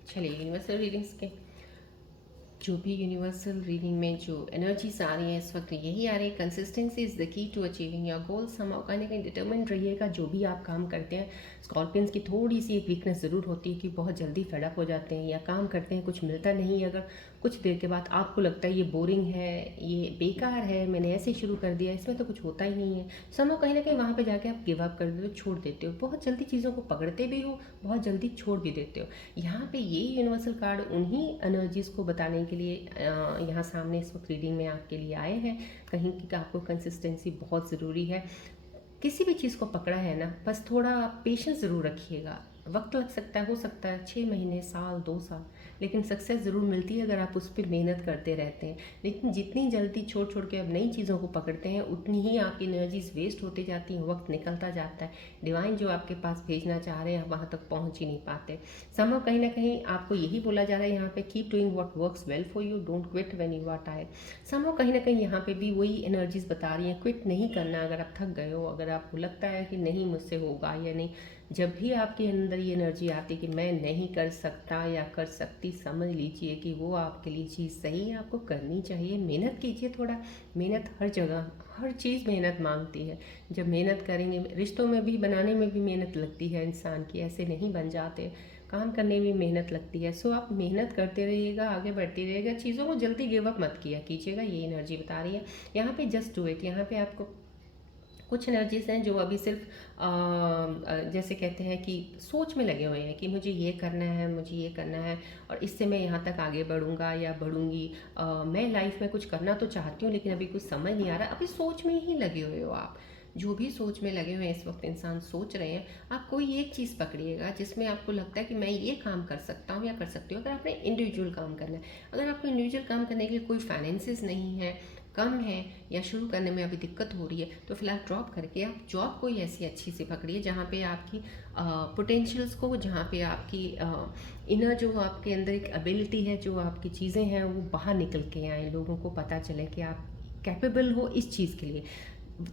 चलिए यूनिवर्सल रीडिंग्स के जो भी यूनिवर्सल रीडिंग में जो एनर्जीज आ रही हैं इस वक्त यही आ रही है। Consistency is the key to achieving your goals. हम कहीं ना कहीं डिटर्मिन्ड रहिएगा जो भी आप काम करते हैं। स्कॉर्पियंस की थोड़ी सी एक वीकनेस ज़रूर होती है कि बहुत जल्दी फेडअप हो जाते हैं या काम करते हैं कुछ मिलता नहीं है, अगर कुछ देर के बाद आपको लगता है ये बोरिंग है, ये बेकार है, मैंने ऐसे शुरू कर दिया, इसमें तो कुछ होता ही नहीं है, समय कहीं ना कहीं वहाँ पे जाके आप गिव अप कर देते हो, छोड़ देते हो। बहुत जल्दी चीज़ों को पकड़ते भी हो, बहुत जल्दी छोड़ भी देते हो। यहाँ पे ये यूनिवर्सल कार्ड उन्हीं एनर्जीज़ को बताने के लिए यहाँ सामने इस वक्त रीडिंग में आपके लिए आए हैं। कहीं कि आपको कंसिस्टेंसी बहुत ज़रूरी है। किसी भी चीज़ को पकड़ा है ना, बस थोड़ा पेशेंस ज़रूर रखिएगा। वक्त लग सकता है, हो सकता है 6 महीने, साल, 2 साल, लेकिन सक्सेस ज़रूर मिलती है अगर आप उस पर मेहनत करते रहते हैं। लेकिन जितनी जल्दी छोड़ छोड़ के अब नई चीज़ों को पकड़ते हैं उतनी ही आपकी एनर्जीज वेस्ट होती जाती हैं, वक्त निकलता जाता है। डिवाइन जो आपके पास भेजना चाह रहे हैं वहाँ तक पहुँच ही नहीं पाते। समझो कहीं ना कहीं आपको यही बोला जा रहा है यहाँ पे, keep doing what works well for you, don't quit when you are tired. समझो कहीं ना कहीं यहाँ पे भी वही एनर्जीज बता रही हैं, क्विट नहीं करना। अगर आप थक गए हो, अगर आपको लगता है कि नहीं मुझसे होगा या नहीं, जब भी आपके अंदर ये एनर्जी आती है कि मैं नहीं कर सकता या कर सकती, समझ लीजिए कि वो आपके लिए चीज़ सही है, आपको करनी चाहिए। मेहनत कीजिए थोड़ा। मेहनत हर जगह, हर चीज़ मेहनत मांगती है। जब मेहनत करेंगे, रिश्तों में भी, बनाने में भी मेहनत लगती है इंसान की, ऐसे नहीं बन जाते। काम करने में मेहनत लगती है। सो आप मेहनत करते रहिएगा, आगे बढ़ते रहिएगा, चीज़ों को जल्दी गिव अप मत किया कीजिएगा, ये एनर्जी बता रही है यहाँ पे। Just do it. यहाँ पे आपको कुछ एनर्जीज हैं जो अभी सिर्फ जैसे कहते हैं कि सोच में लगे हुए हैं कि मुझे ये करना है, मुझे ये करना है और इससे मैं यहाँ तक आगे बढ़ूँगा या बढ़ूँगी। मैं लाइफ में कुछ करना तो चाहती हूँ लेकिन अभी कुछ समझ नहीं आ रहा। अभी सोच में ही लगे हुए हो आप। जो भी सोच में लगे हुए हैं इस वक्त इंसान सोच रहे हैं, आप कोई एक चीज़ पकड़िएगा जिसमें आपको लगता है कि मैं ये काम कर सकता हूँ या कर सकती हूँ। अगर आपने इंडिविजुअल काम करना है, अगर आपको इंडिविजुअल काम करने के लिए कोई फाइनेंसिस नहीं है, कम है या शुरू करने में अभी दिक्कत हो रही है, तो फिलहाल ड्रॉप करके आप जॉब कोई ऐसी अच्छी सी पकड़िए जहाँ पे आपकी पोटेंशियल्स को, जहाँ पे आपकी इनर जो आपके अंदर एक एबिलिटी है, जो आपकी चीज़ें हैं वो बाहर निकल के आए, लोगों को पता चले कि आप कैपेबल हो इस चीज़ के लिए।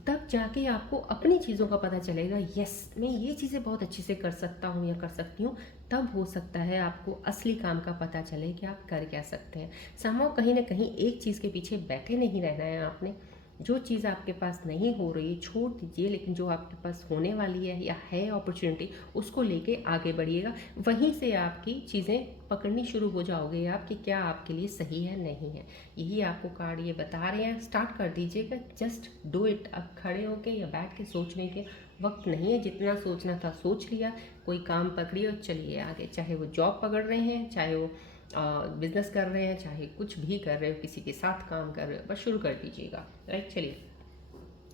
तब जाके आपको अपनी चीज़ों का पता चलेगा, यस मैं ये चीज़ें बहुत अच्छे से कर सकता हूँ या कर सकती हूँ। तब हो सकता है आपको असली काम का पता चले कि आप कर क्या सकते हैं। समहाउ कहीं ना कहीं एक चीज़ के पीछे बैठे नहीं रहना है आपने। जो चीज़ आपके पास नहीं हो रही छोड़ दीजिए, लेकिन जो आपके पास होने वाली है या है अपॉर्चुनिटी, उसको लेके आगे बढ़िएगा। वहीं से आपकी चीज़ें पकड़नी शुरू हो जाओगे आप कि क्या आपके लिए सही है नहीं है। यही आपको कार्ड ये बता रहे हैं। स्टार्ट कर दीजिएगा, जस्ट डू इट। अब खड़े होके या बैठ के सोचने के वक्त नहीं है। जितना सोचना था सोच लिया, कोई काम पकड़िए और चलिए आगे। चाहे वो जॉब पकड़ रहे हैं, चाहे वो बिजनेस कर रहे हैं, चाहे कुछ भी कर रहे हो, किसी के साथ काम कर रहे हो, बस शुरू कर दीजिएगा। राइट, चलिए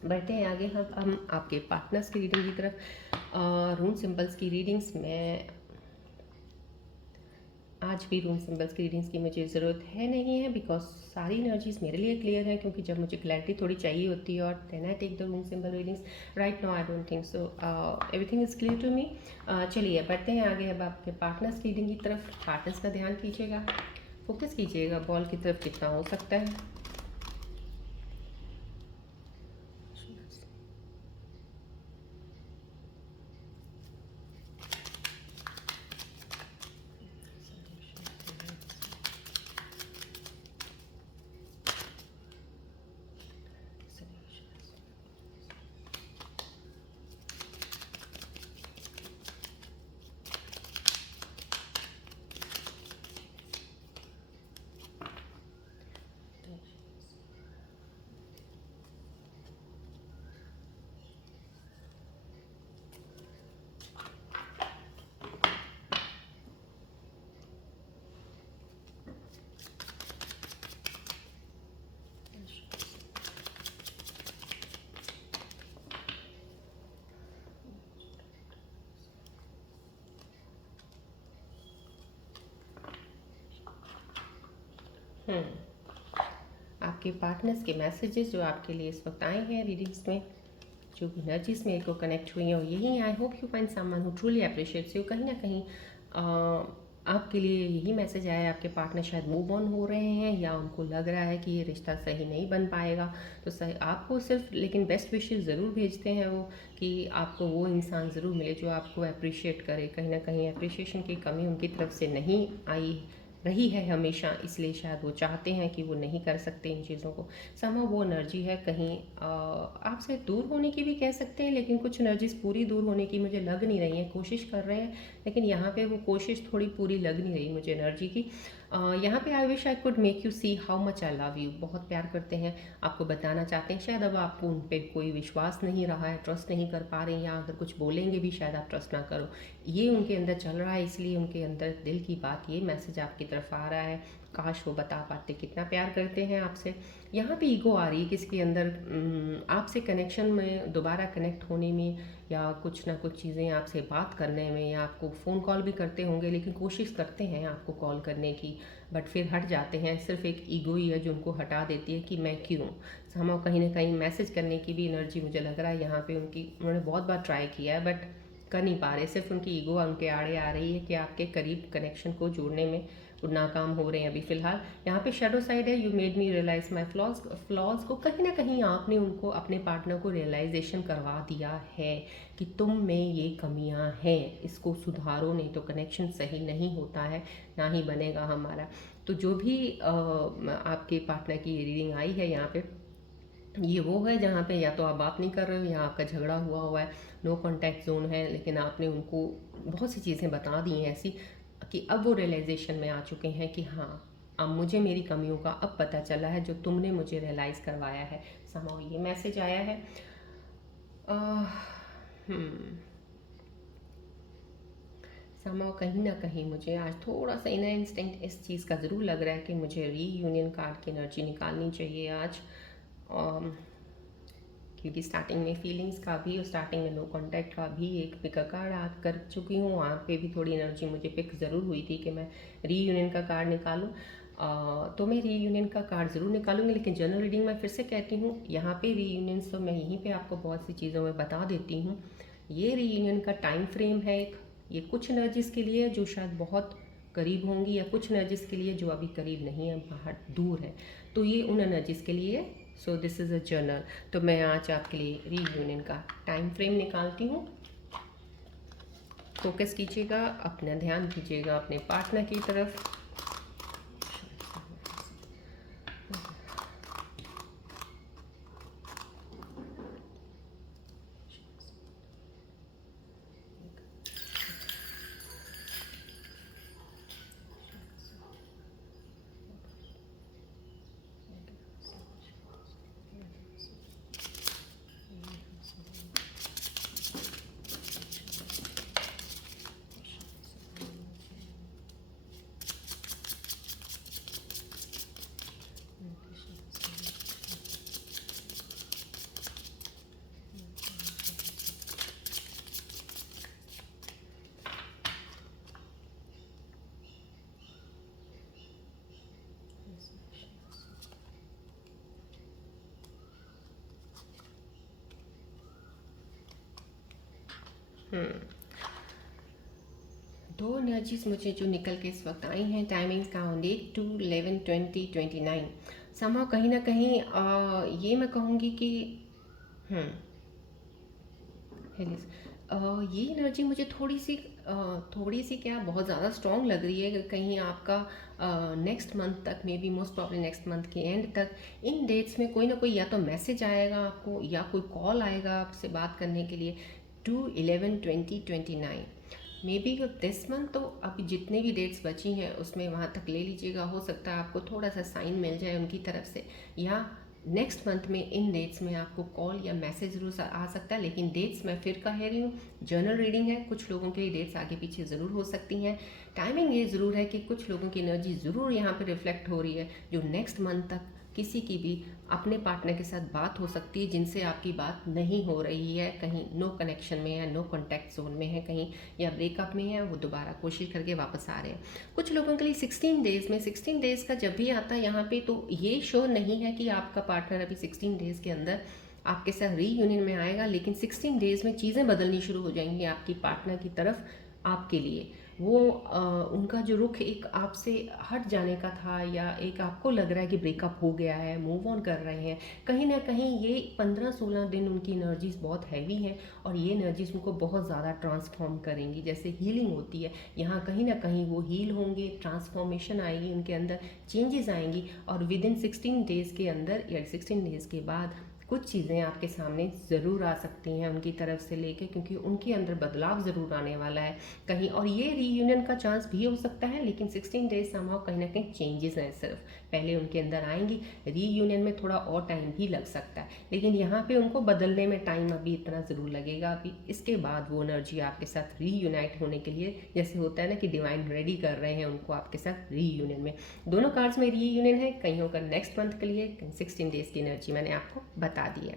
बढ़ते हैं आगे। हम आपके पार्टनर्स की रीडिंग की तरफ। रून सिंबल्स की रीडिंग्स में आज भी रूम सिंबल्स की रीडिंग्स की मुझे ज़रूरत है नहीं है, बिकॉज सारी एनर्जीज मेरे लिए क्लियर है। क्योंकि जब मुझे क्लैरिटी थोड़ी चाहिए होती है और then I take the room symbol readings. Right now I don't think so everything is clear to me. चलिए बढ़ते हैं आगे अब आपके पार्टनर्स की रीडिंग की तरफ। पार्टनर्स का ध्यान कीजिएगा, फोकस कीजिएगा बॉल की तरफ जितना हो सकता है। आपके पार्टनर्स के मैसेजेस जो आपके लिए इस वक्त आए हैं रीडिंग्स में, जो एनर्जीज में को कनेक्ट हुई हैं, और यही I hope you find someone who truly appreciates you. कहीं ना कहीं आपके लिए यही मैसेज आया है, आपके पार्टनर शायद मूव ऑन हो रहे हैं या उनको लग रहा है कि ये रिश्ता सही नहीं बन पाएगा। तो सही आपको सिर्फ लेकिन बेस्ट विशेज़ ज़रूर भेजते हैं वो, कि आपको वो इंसान ज़रूर मिले जो आपको अप्रिशिएट करे। कहीं ना कहीं अप्रिशिएशन की कमी उनकी तरफ से नहीं आई रही है हमेशा, इसलिए शायद वो चाहते हैं कि वो नहीं कर सकते इन चीज़ों को। समहाउ वो एनर्जी है कहीं आपसे दूर होने की भी कह सकते हैं, लेकिन कुछ एनर्जीज पूरी दूर होने की मुझे लग नहीं रही हैं, कोशिश कर रहे हैं लेकिन यहाँ पे वो कोशिश थोड़ी पूरी लग नहीं रही मुझे एनर्जी की। यहाँ पे I wish I could make you see how much I love you, बहुत प्यार करते हैं, आपको बताना चाहते हैं। शायद अब आपको उन पर कोई विश्वास नहीं रहा है, ट्रस्ट नहीं कर पा रहे हैं, या अगर कुछ बोलेंगे भी शायद आप ट्रस्ट ना करो, ये उनके अंदर चल रहा है। इसलिए उनके अंदर दिल की बात, ये मैसेज आपकी तरफ आ रहा है। काश वो बता पाते कितना प्यार करते हैं आपसे। यहाँ पे ईगो आ रही है किसके अंदर, आपसे कनेक्शन में दोबारा कनेक्ट होने में, या कुछ ना कुछ चीज़ें आपसे बात करने में, या आपको फ़ोन कॉल भी करते होंगे, लेकिन कोशिश करते हैं आपको कॉल करने की, बट फिर हट जाते हैं। सिर्फ एक ईगो ही है जो उनको हटा देती है कि मैं क्यों। हम कहीं ना कहीं मैसेज करने की भी एनर्जी मुझे लग रहा है यहाँ पे उनकी, उन्होंने बहुत बार ट्राई किया है बट कर नहीं पा रहे। सिर्फ उनकी ईगो उनके आड़े आ रही है कि आपके करीब कनेक्शन को जोड़ने में वो नाकाम हो रहे हैं अभी फ़िलहाल। यहाँ पे शेडो साइड है, you made me realise my flaws को कहीं ना कहीं आपने उनको, अपने पार्टनर को रियलाइजेशन करवा दिया है कि तुम में ये कमियां हैं, इसको सुधारो, नहीं तो कनेक्शन सही नहीं होता है, ना ही बनेगा हमारा। तो जो भी आपके पार्टनर की रीडिंग आई है यहाँ पे, ये वो है जहाँ पे या तो आप बात नहीं कर रहे हो या आपका झगड़ा हुआ है, नो कॉन्टैक्ट जोन है, लेकिन आपने उनको बहुत सी चीज़ें बता दी हैं ऐसी कि अब वो रियलाइजेशन में आ चुके हैं कि हाँ, अब मुझे मेरी कमियों का अब पता चला है जो तुमने मुझे रियलाइज़ करवाया है। समहाउ ये मैसेज आया है। समहाउ कहीं ना कहीं मुझे आज थोड़ा सा इनर इंस्टिंक्ट इस चीज़ का ज़रूर लग रहा है कि मुझे रीयूनियन कार्ड की एनर्जी निकालनी चाहिए आज। क्योंकि स्टार्टिंग में फीलिंग्स का भी और स्टार्टिंग में नो कांटेक्ट का भी एक पिक कार्ड आ कर चुकी हूँ, वहाँ पे भी थोड़ी एनर्जी मुझे पिक ज़रूर हुई थी कि मैं रीयूनियन का कार्ड निकालूं। तो मैं रीयूनियन का कार्ड ज़रूर निकालूंगी, लेकिन जनरल रीडिंग मैं फिर से कहती हूँ, यहाँ पे रीयूनियन तो मैं यहीं पे आपको बहुत सी चीज़ों में बता देती हूँ। ये रीयूनियन का टाइम फ्रेम है एक, ये कुछ एनर्जीज़ के लिए जो शायद बहुत करीब होंगी, या कुछ एनर्जीज़ के लिए जो अभी करीब नहीं है, बाहर दूर है। तो ये उन एनर्जीज़ के लिए, so this is a journal. तो मैं आज आपके लिए रीयूनियन का टाइम फ्रेम निकालती हूँ। फोकस कीजिएगा, अपना ध्यान दीजिएगा अपने पार्टनर की तरफ। दो एनर्जीज मुझे जो निकल के इस वक्त आई हैं, टाइमिंग काउंट 8 to 11 20 29। समहाउ कहीं ना कहीं ये मैं कहूँगी कि ये एनर्जी मुझे थोड़ी सी क्या बहुत ज़्यादा स्ट्रॉन्ग लग रही है। कहीं आपका नेक्स्ट मंथ तक, may be most probably next month के एंड तक, इन डेट्स में कोई ना कोई या तो मैसेज आएगा आपको या कोई कॉल आएगा आपसे बात करने के लिए। 2 11 20 29 मे बी दिस मंथ। तो अभी जितने भी डेट्स बची हैं उसमें वहाँ तक ले लीजिएगा, हो सकता है आपको थोड़ा सा साइन मिल जाए उनकी तरफ से, या नेक्स्ट मंथ में इन डेट्स में आपको कॉल या मैसेज जरूर आ सकता है। लेकिन डेट्स मैं फिर कह रही हूँ, जर्नल रीडिंग है, कुछ लोगों के लिए डेट्स आगे पीछे ज़रूर हो सकती हैं। टाइमिंग ये ज़रूर है कि कुछ लोगों की एनर्जी ज़रूर यहाँ पे रिफ्लेक्ट हो रही है, जो नेक्स्ट मंथ तक किसी की भी अपने पार्टनर के साथ बात हो सकती है जिनसे आपकी बात नहीं हो रही है, कहीं नो कनेक्शन में है, नो कॉन्टैक्ट जोन में है कहीं, या ब्रेकअप में है, वो दोबारा कोशिश करके वापस आ रहे हैं। कुछ लोगों के लिए 16 डेज़ में, 16 डेज़ का जब भी आता है यहाँ पे, तो ये श्योर नहीं है कि आपका पार्टनर अभी 16 डेज़ के अंदर आपके साथ रीयूनियन में आएगा, लेकिन 16 डेज़ में चीज़ें बदलनी शुरू हो जाएंगी आपकी पार्टनर की तरफ आपके लिए। वो उनका जो रुख एक आपसे हट जाने का था, या एक आपको लग रहा है कि ब्रेकअप हो गया है, मूव ऑन कर रहे हैं, कहीं ना कहीं ये 15-16 दिन उनकी एनर्जीज बहुत हैवी हैं, और ये एनर्जीज उनको बहुत ज़्यादा ट्रांसफॉर्म करेंगी। जैसे हीलिंग होती है, यहाँ कहीं ना कहीं वो हील होंगे, ट्रांसफॉर्मेशन आएगी उनके अंदर, चेंजेस आएंगी, और विद इन 16 डेज़ के अंदर या 16 डेज़ के बाद कुछ चीज़ें आपके सामने ज़रूर आ सकती हैं उनकी तरफ से लेके, क्योंकि उनके अंदर बदलाव ज़रूर आने वाला है कहीं। और ये रीयूनियन का चांस भी हो सकता है, लेकिन 16 डेज समहाउ कहीं ना कहीं चेंजेस हैं, सिर्फ पहले उनके अंदर आएंगी। रीयूनियन में थोड़ा और टाइम भी लग सकता है, लेकिन यहाँ पे उनको बदलने में टाइम अभी इतना ज़रूर लगेगा। अभी इसके बाद वो एनर्जी आपके साथ रीयूनाइट होने के लिए, जैसे होता है ना कि डिवाइन रेडी कर रहे हैं उनको आपके साथ रीयूनियन में। दोनों कार्ड्स में रीयूनियन है, कईयों का नेक्स्ट मंथ के लिए, कहीं 16 डेज की एनर्जी मैंने आपको बता दी है।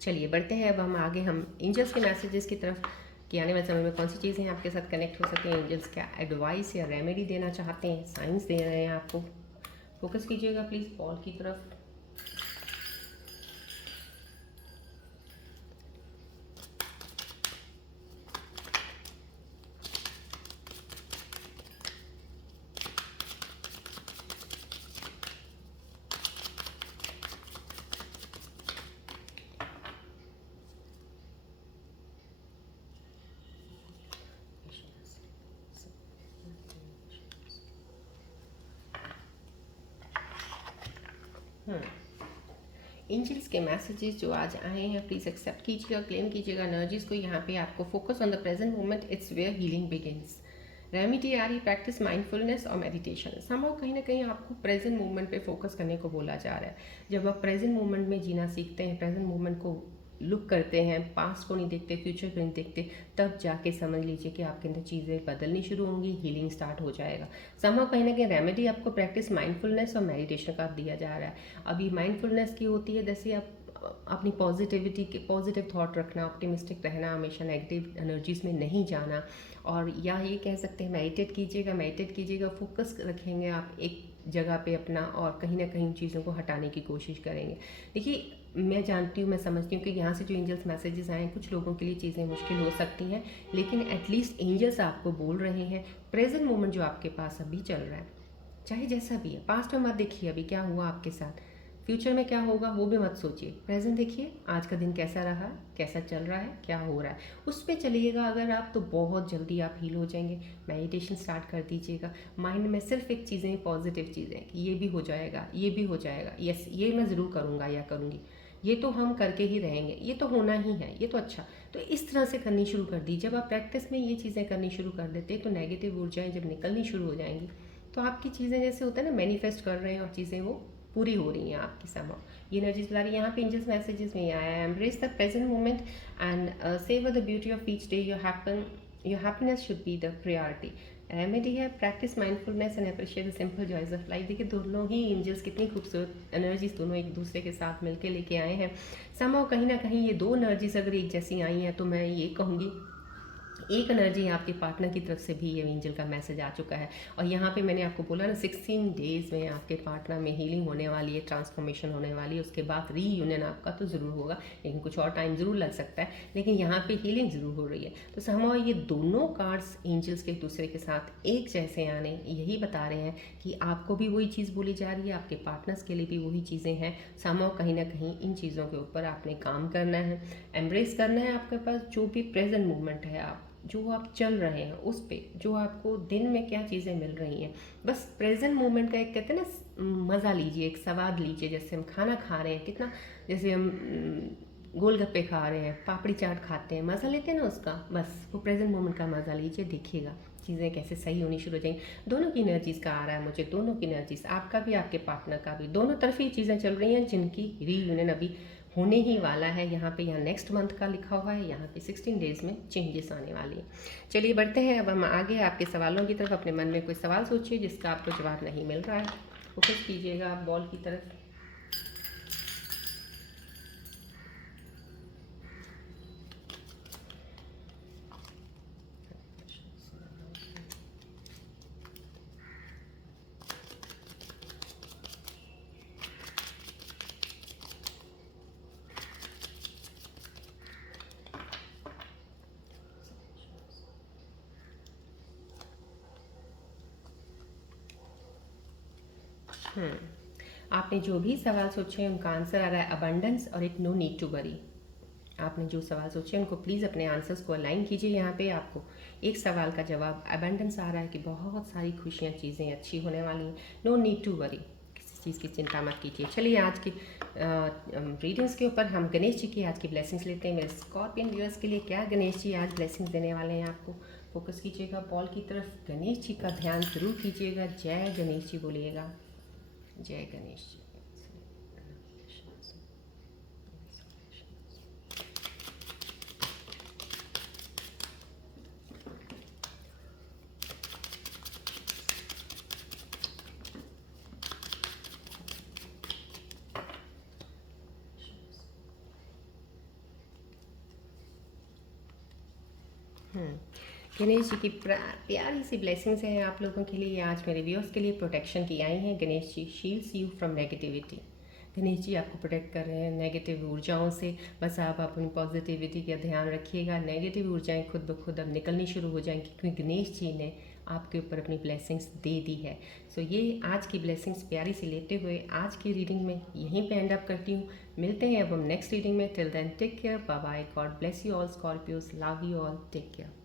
चलिए बढ़ते हैं अब हम आगे, हम एंजल्स के मैसेजेस की तरफ कि आने वाले समय में कौन सी चीज़ें आपके साथ कनेक्ट हो सकें। एंजल्स क्या एडवाइस या रेमेडी देना चाहते हैं, साइंस दे रहे हैं आपको। फोकस कीजिएगा प्लीज़ बॉल की तरफ। एंजल्स के मैसेजेस जो आज आए हैं, प्लीज़ एक्सेप्ट कीजिएगा, क्लेम कीजिएगा एनर्जीज को। यहाँ पे आपको focus on the present moment, it's where healing begins. Remedy आ रही, प्रैक्टिस माइंडफुलनेस और मेडिटेशन। समहाउ कहीं ना कहीं आपको प्रेजेंट मोमेंट पे फोकस करने को बोला जा रहा है। जब आप प्रेजेंट मोमेंट में जीना सीखते हैं, प्रेजेंट मोमेंट को लुक करते हैं, पास्ट को नहीं देखते, फ्यूचर को नहीं देखते, तब जाके समझ लीजिए कि आपके अंदर चीज़ें बदलनी शुरू होंगी, हीलिंग स्टार्ट हो जाएगा। समहाउ कहीं ना कहीं रेमेडी आपको प्रैक्टिस माइंडफुलनेस और मेडिटेशन का दिया जा रहा है। अभी माइंडफुलनेस की होती है, जैसे आप अपनी पॉजिटिविटी के, पॉजिटिव थॉट रखना, ऑप्टिमिस्टिक रहना, हमेशा नेगेटिव एनर्जीज में नहीं जाना। और या ये कह सकते हैं मेडिटेट कीजिएगा, मेडिटेट कीजिएगा, फोकस रखेंगे आप एक जगह पे अपना, और कहीं ना कहीं चीज़ों को हटाने की कोशिश करेंगे। देखिए, मैं जानती हूँ, मैं समझती हूँ कि यहाँ से जो एंजल्स मैसेजेस आए हैं, कुछ लोगों के लिए चीज़ें मुश्किल हो सकती हैं, लेकिन एटलीस्ट एंजल्स आपको बोल रहे हैं प्रेजेंट मोमेंट जो आपके पास अभी चल रहा है, चाहे जैसा भी है, पास्ट में मत देखिए अभी क्या हुआ आपके साथ, फ्यूचर में क्या होगा वो भी मत सोचिए, प्रेजेंट देखिए आज का दिन कैसा रहा, कैसा चल रहा है, क्या हो रहा है, उस पर चलिएगा अगर आप, तो बहुत जल्दी आप हील हो जाएंगे। मेडिटेशन स्टार्ट कर दीजिएगा, माइंड में सिर्फ एक चीज़ें, पॉजिटिव चीज़ें कि ये भी हो जाएगा, ये भी हो जाएगा, यस ये मैं ज़रूर करूँगा या करूँगी, ये तो हम करके ही रहेंगे, ये तो होना ही है, ये तो अच्छा। तो इस तरह से करनी शुरू कर दी। जब आप प्रैक्टिस में ये चीज़ें करनी शुरू कर देते हैं, तो नेगेटिव ऊर्जाएं जब निकलनी शुरू हो जाएंगी, तो आपकी चीज़ें जैसे होता है ना, मैनिफेस्ट कर रहे हैं और चीज़ें वो पूरी हो रही हैं आपकी समझ। ये एनर्जीज ला रही है। यहाँ पे एंजल्स मैसेजेस में आया है, embrace the present moment and savour the beauty of each day, your happiness should be the priority. Remedy है, practice mindfulness and appreciate the simple joys of life. देखिए दोनों ही एंजल्स कितनी खूबसूरत एनर्जीज दोनों एक दूसरे के साथ मिलकर लेके आए हैं। समहाउ कहीं ना कहीं ये दो एनर्जीज अगर एक जैसी आई हैं, तो मैं ये कहूँगी एक एनर्जी आपके पार्टनर की तरफ से भी ये एंजल का मैसेज आ चुका है। और यहाँ पे मैंने आपको बोला ना, 16 डेज में आपके पार्टनर में हीलिंग होने वाली है, ट्रांसफॉर्मेशन होने वाली है, उसके बाद रीयूनियन आपका तो ज़रूर होगा, लेकिन कुछ और टाइम ज़रूर लग सकता है, लेकिन यहाँ पे हीलिंग ज़रूर हो रही है। तो समहाउ ये दोनों कार्ड्स एंजल्स के एक दूसरे के साथ एक जैसे आने यही बता रहे हैं कि आपको भी वही चीज़ बोली जा रही है, आपके पार्टनर्स के लिए भी वही चीज़ें हैं। समहाउ कहीं ना कहीं इन चीज़ों के ऊपर आपने काम करना है, एम्ब्रेस करना है। आपके पास जो भी प्रेजेंट मोमेंट है, आप जो आप चल रहे हैं उस पे, जो आपको दिन में क्या चीज़ें मिल रही हैं, बस प्रेजेंट मोमेंट का एक कहते हैं ना मज़ा लीजिए, एक स्वाद लीजिए। जैसे हम खाना खा रहे हैं, कितना जैसे हम गोलगप्पे खा रहे हैं, पापड़ी चाट खाते हैं, मज़ा लेते हैं ना उसका, बस वो प्रेजेंट मोमेंट का मज़ा लीजिए। देखिएगा चीज़ें कैसे सही होनी शुरू हो जाएंगी। दोनों की एनर्जीज़ का आ रहा है मुझे, दोनों की एनर्जीज़, आपका भी आपके पार्टनर का भी, दोनों तरफ ही चीज़ें चल रही हैं जिनकी रीयूनियन अभी होने ही वाला है। यहाँ पे यहाँ नेक्स्ट मंथ का लिखा हुआ है, यहाँ पे 16 डेज में चेंजेस आने वाली है। चलिए बढ़ते हैं अब हम आगे आपके सवालों की तरफ। अपने मन में कोई सवाल सोचिए जिसका आपको जवाब नहीं मिल रहा है, फोकस कीजिएगा आप बॉल की तरफ। हम्म आपने जो भी सवाल सोचे हैं उनका आंसर आ रहा है अबंडेंस और एक नो नीड टू वरी। आपने जो सवाल सोचे उनको प्लीज़ अपने आंसर्स को अलाइन कीजिए। यहाँ पे आपको एक सवाल का जवाब अबंडेंस आ रहा है कि बहुत सारी खुशियाँ चीज़ें अच्छी होने वाली हैं। नो नीड टू वरी, किसी चीज़ की चिंता मत कीजिए। चलिए आज की रीडिंग्स के ऊपर हम गणेश जी की आज की ब्लेसिंग्स लेते हैं। मेरे स्कॉर्पियन व्यूअर्स के लिए क्या गणेश जी आज ब्लेसिंग्स देने वाले हैं आपको। फोकस कीजिएगा बॉल की तरफ, गणेश जी का ध्यान जरूर कीजिएगा। जय गणेश जी बोलिएगा, जय गणेश जी। गणेश जी की प्यारी सी ब्लेसिंग्स हैं आप लोगों के लिए आज मेरे व्यूअर्स के लिए प्रोटेक्शन की आई हैं। Ganesh ji shields you from negativity. Ganesh ji आपको प्रोटेक्ट कर रहे हैं नेगेटिव ऊर्जाओं से। बस आप अपनी पॉजिटिविटी का ध्यान रखिएगा। नेगेटिव ऊर्जाएं खुद ब खुद अब निकलनी शुरू हो जाएंगी क्योंकि गणेश जी ने आपके ऊपर अपनी ब्लेसिंग्स दे दी है। सो ये आज की ब्लेसिंग्स प्यारी से लेते हुए आज की रीडिंग में यहीं पे एंड अप करती हूँ। मिलते हैं अब हम नेक्स्ट रीडिंग में। Till then take care, bye bye, God bless you all Scorpios, love you all, take care.